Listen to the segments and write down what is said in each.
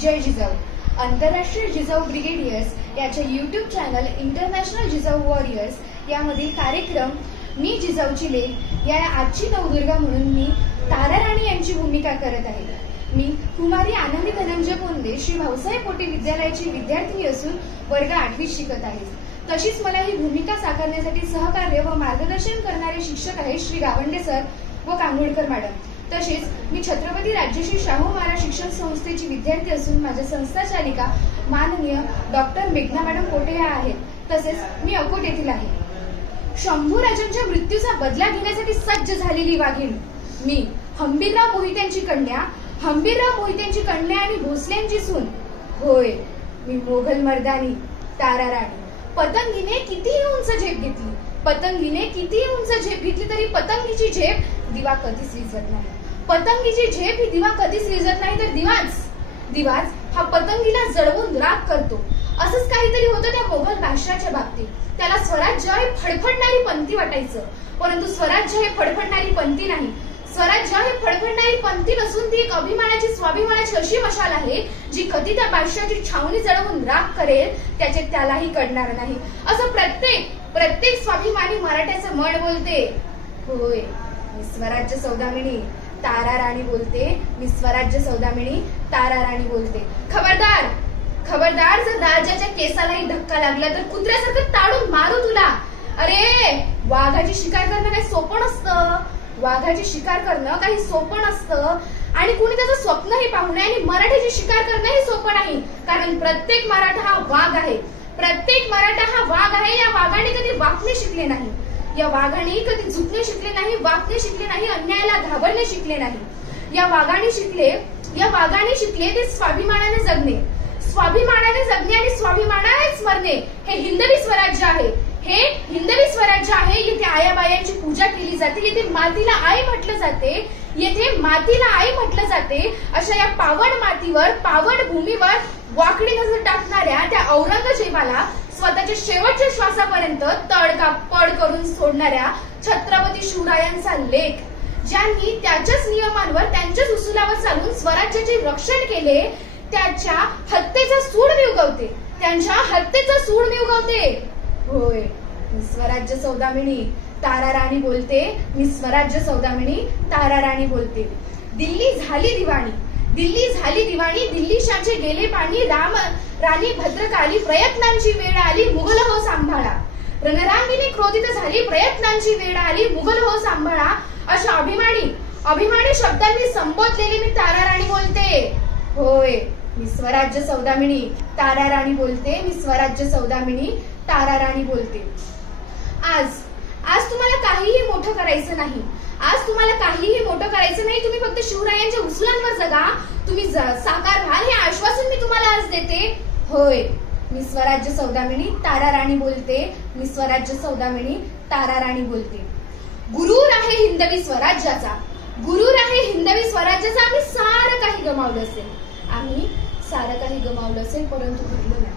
जय जिजाऊ. आंतरराष्ट्रीय जिजाऊ ब्रिगेडियर्स याच्या YouTube channel international Jijau warriors यामधील कार्यक्रम मी जिजाऊची लेक या आजची नवदुर्गा म्हणून मी तारा राणी यांची भूमिका करत आहे. मी कुमारी आनंदी धनंजय पोंदे श्री भाऊसाहेब पोटे विद्यालयाची विद्यार्थिनी असून वर्ग 8वीत शिकत आहे. तशीच मला ही भूमिका साकारण्यासाठी सहकार्य व मार्गदर्शन करणारे शिक्षक आहेत श्री गावंडे सर व कांगोडकर मॅडम. तसेच मी छत्रपती राजश्री शाहू महाराज शिक्षण संस्थेची विद्यार्थी असून माझ्या संस्था चालिका माननीय डॉक्टर मेघना मॅडम पोटे या आहेत. तसेच मी अकोट येथील आहे. शंभू राजांच्या मृत्यूचा बदला घेण्यासाठी सज्ज झालेली वाघीण मी हंबीरराव मोहित्यांची कन्या, हंबीरराव मोहित्यांची कन्या आणि भोसल्यांची सून. होय, मी मोगल मर्दानी तारा राणी. पतंगीने कितीही उंच झेप घेतली, पतंगीने कितीही उंच झेप घेतली तरी पतंगीची झेप दिवा कधीच विझत नाही. पतंगीची झेप ही दिवा कधीच विझत नाही तर दिवाच हा पतंगीला जळवून राख करतो. असंच काहीतरी होतं त्या मोगल बादशाहच्या बाबतीत. त्याला स्वराज्य हे फडफडणारी पंथी वाटायचं, परंतु स्वराज्य हे फडफडणारी पंथी नाही. स्वराज्य हे फडफडणारी पंथी नसून ती एक अभिमानाची स्वाभिमानाची अशी मशाल आहे जी कधी त्या बादशाहची छावणी जळवून राख करेल त्याचे त्यालाही कळणार नाही. असं प्रत्येक स्वाभिमानी मराठ्याचं मन बोलते. होय, मी स्वराज्य सौदामिनी तारा राणी बोलते. मी स्वराज्य सौदामिनी तारा राणी बोलते. खबरदार जर राजाच्या केसालाही धक्का लागला तर कुत्र्यासारखं ताडून मारू तुला. अरे, वाघाची शिकार करणं काही सोपं नसतं. वाघाची शिकार करणं काही सोपं नसतं आणि कुणी त्याचं स्वप्नही पाहू नये. आणि मराठ्याची शिकार करणं हे सोपं नाही, कारण प्रत्येक मराठा हा वाघ आहे. प्रत्येक मराठा हा वाघ आहे. या वाघाने कधी वाकणे शिकले नाही, या वाघाने कधी झुकणे शिकले नाही, वाकणे शिकले नाही, अन्यायाला घाबरणे शिकले नाही. या वाघाने शिकले ते स्वाभिमानाने जगणे आणि स्वाभिमानानेच मरणे. हे हिंदवी स्वराज्य आहे. हे हिंदवी स्वराज्य आहे. येथे आयाबायांची पूजा केली जाते. येथे मातीला आई म्हटलं जाते. अशा या पावन मातीवर, पावन भूमीवर वाकडी नजर टाकणाऱ्या त्या औरंगजेबाला स्वतःच्या शेवटच्या श्वासापर्यंत तडकाफड करून सोडणाऱ्या छत्रपती शिवरायांचा लेख, ज्यांनी त्याच्याच नियमांवर, त्यांच्याच उसूलावर चालून स्वराज्याचे रक्षण केले, त्याच्या हत्येचा सूड मी उगवते. होय, मी स्वराज्य सौदामिनी तारा राणी बोलते. मी स्वराज्य सौदामिनी तारा राणी बोलते. दिल्ली झाली दिवाणी, दिल्ली शाचे गेले पाणी. राम राणी भद्रकाली, प्रयत्नांची वेळ आली, मुघल हो सांभाळा. रणरांगिणी क्रोधित झाली, प्रयत्नांची वेळ आली, मुघल हो सांभाळा. अशा अभिमानी शब्दांनी संबोधलेली मी तारा राणी बोलते. होय, मी स्वराज्य सौदामिनी तारा राणी बोलते. मी स्वराज्य सौदामिनी तारा राणी बोलते. आज तुम्हाला काहीही मोठं करायचं नाही. तुम्ही फक्त शिवरायांच्या उसूलांवर जगा. तुम्ही साकार व्हाल हे आश्वासन मी तुम्हाला आज देते. होय, मी स्वराज्य सौदामिनी तारा राणी बोलते. मी स्वराज्य सौदामिनी तारा राणी बोलते. गुरूर आहे हिंदवी स्वराज्याचा. आम्ही सारं काही गमावलं असेल, परंतु हरलो नाही.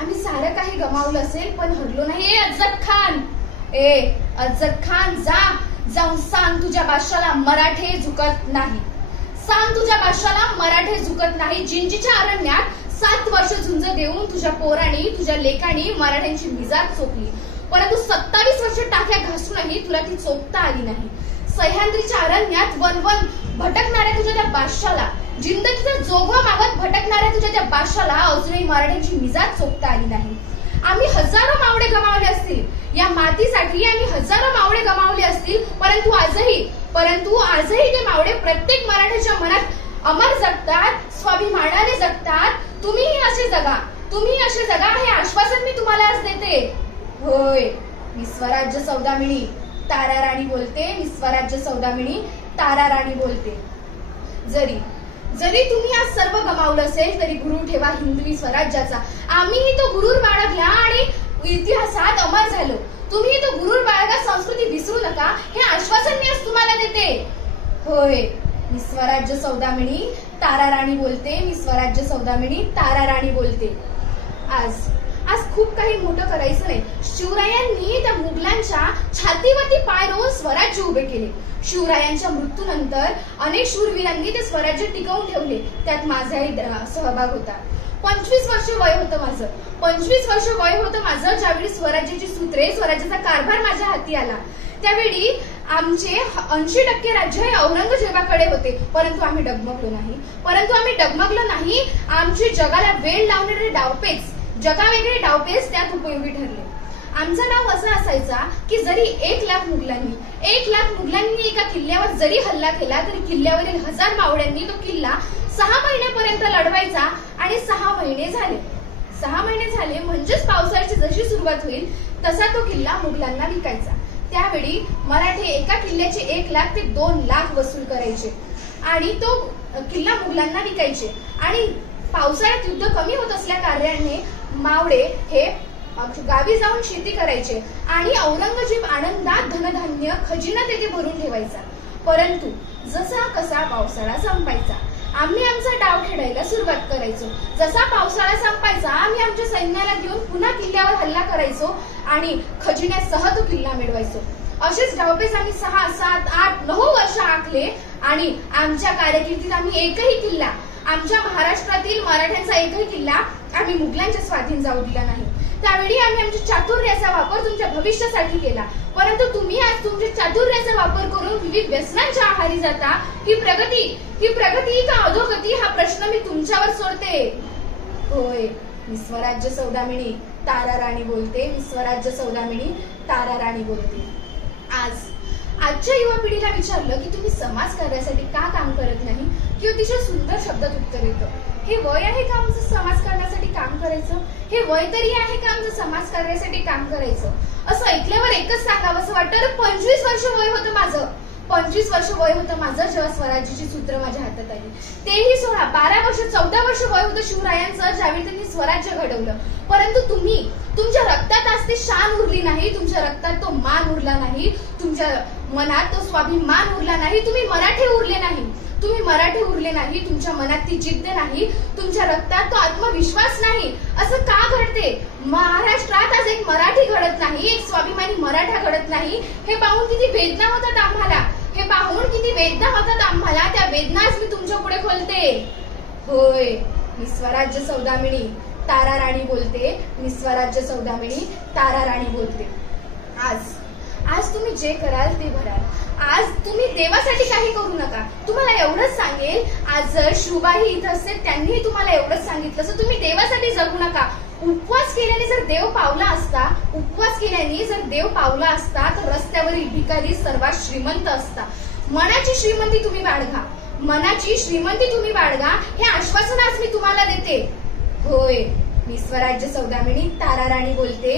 आम्ही सारं काही गमावलं असेल पण हरलो नाही. अज्जत खान, जाऊन सांग तुझ्या बादशाला मराठे झुकत नाही. जिंजीच्या अरण्यात 7 वर्ष झुंज देऊन तुझ्या पोरांनी, तुझ्या लेकांनी मराठ्यांची मिजाज चोपली, परंतु 27 वर्ष टाक्या घासूनही तुला ती चोपता आली नाही. सह्याद्रीच्या अरण्यात वनवन भटकणाऱ्या तुझ्या त्या बादशाला, जिंदगीचा जोगवा मागत भटकणाऱ्या तुझ्या त्या बादशाला अजूनही मराठ्यांची मिजाज चोपता आली नाही. आम्ही हजारो मावळे गमावले असतील या मातीसाठी, परंतु आजही ते मावळे प्रत्येक मराठ्याच्या मनात अमर जगतात, स्वाभिमानाने जगतात. तुम्हीही असे जगा हे आश्वासन मी तुम्हाला आज देते. होय, मी स्वराज्य सौदामिनी तारा राणी बोलते. मी स्वराज्य सौदामिनी तारा राणी बोलते. जरी तुम्ही आज सर्व गमावलं असेल तरी गुरूर ठेवा हिंदवी स्वराज्याचा. आम्हीही तो गुरूर बाळगला आणि इतिहासात अमर झालो. तुम्ही तो गुरूर बाळगा, संस्कृती विसरू नका हे आश्वासन मी आज तुम्हाला देते. होय, मी स्वराज्य सौदामिनी तारा राणी बोलते. मी स्वराज्य सौदामिनी तारा राणी बोलते. आज खूप काही मोठं करायचं नाही. शिवरायांनी त्या मुघलांच्या छातीवरती पाय रोवून स्वराज्य उभे केले. शिवरायांच्या मृत्यूनंतर अनेक शूरवीरांनी ते स्वराज्य टिकवून ठेवले. त्यात माझाही सहभाग होता. 25 वर्ष वय होतं माझं. 25 वर्ष वय होतं माझं ज्यावेळी स्वराज्याची सूत्रे, स्वराज्याचा कारभार माझ्या हाती आला. त्यावेळी आमचे 80% राज्य हे औरंगजेबाकडे होते. परंतु आम्ही डगमगलो नाही. आमचे जगाला वेळ लावणारे डावपेच, जगावेगळे डावपेच त्यात उपयोगी ठरले. आमचं नाव असं असायचा की जरी 1 लाख मुघलांनी एका किल्ल्यावर जरी हल्ला केला तरी किल्ल्यावरील 1000 मावळ्यांनी तो किल्ला 6 महिन्यापर्यंत लढवायचा. आणि 6 महिने झाले म्हणजेच पावसाळ्याची जशी सुरुवात होईल तसा तो किल्ला मुघलांना विकायचा. त्यावेळी मराठे एका किल्ल्याचे 1 लाख ते 2 लाख वसूल करायचे आणि तो किल्ला मुघलांना विकायचे. आणि पावसाळ्यात युद्ध कमी होत असल्या कारणाने मावळे हे गावी जाऊन शेती करायचे आणि औरंगजेब आनंदात धनधान्य खजिना तेथे भरून ठेवायचा. परंतु जसा कसा पावसाळा संपायचा आम्ही आमचा डाव खेळायला सुरुवात करायचो. जसा पावसाळा संपायचा आम्ही आमच्या सैन्याला घेऊन पुन्हा किल्ल्यावर हल्ला करायचो आणि खजिन्यासह तो किल्ला मिळवायचो. असेच डावपेच आम्ही 6, 7, 8, 9 वर्ष आखले आणि आमच्या कारकिर्दीत आम्ही एकही किल्ला, आमच्या महाराष्ट्रातील मराठ्यांचा एकही किल्ला आम्ही मुघलांच्या स्वाधीन जाऊ दिला नाही. त्यावेळी आम्ही आमच्या चातुर्याचा वापर तुमच्या भविष्यासाठी केला. परंतु तुम्ही आज तुमच्या चातुर्याचा वापर करून विविध व्यसनांच्या आहारी जाता. ही प्रगती का अधोगती हा प्रश्न मी तुमच्यावर सोडते. होय, मी स्वराज्य सौदामिनी तारा राणी बोलते. आजच्या युवा पिढीला विचारलं की तुम्ही समाज कार्यासाठी का काम करत नाही की अतिशय सुंदर शब्दात उत्तर येतं, हे वय आहे का आमचं समाज कार्यासाठी काम करायचं? हे वय तरी आहे का आमचं समाज कार्यासाठी काम करायचं? असं ऐकल्यावर एकच सांगावंसं वाटतं, 25 वर्ष वय होतं माझं जेव्हा स्वराज्याची सूत्र माझ्या हातात आली. तेही 16, 12 वर्ष, 14 वर्ष वय होतं शिवरायांचं ज्यावेळी त्यांनी स्वराज्य घडवलं. परंतु तुमच्या रक्तात आज ती शान उरली नाही, तुमच्या रक्तात तो मान उरला नाही, तुमच्या मनात तो स्वाभिमान उरला नाही. तुम्ही मराठे उरले नाही, तुमच्या मनात ती जिद्द नाही, तुमच्या रक्तात तो आत्मविश्वास नाही. असं का घडते? महाराष्ट्रात आज एक मराठी घडत नाही, एक स्वाभिमानी मराठा घडत नाही. हे पाहून किती वेदना होतात आम्हाला. त्या वेदनाच मी तुमच्या पुढे खोलते. होय, मी स्वराज्य सौदामिनी तारा राणी बोलते. आज तुम्ही जे कराल ते भराल. आज तुम्ही देवासाठी काही करू नका. तुम्हाला एवढंच सांगेल, आज जर शिवबाई इथं असते त्यांनी तुम्हाला एवढंच सांगितलं असं, तुम्ही देवासाठी जगू नका. उपवास केल्याने जर देव पावला असता तर रस्त्यावरील भिकारी सर्वात श्रीमंत असता. मनाची श्रीमंती तुम्ही बाळगा हे आश्वासन आज मी तुम्हाला देते. होय, मी स्वराज्य सौदामिनी तारा राणी बोलते.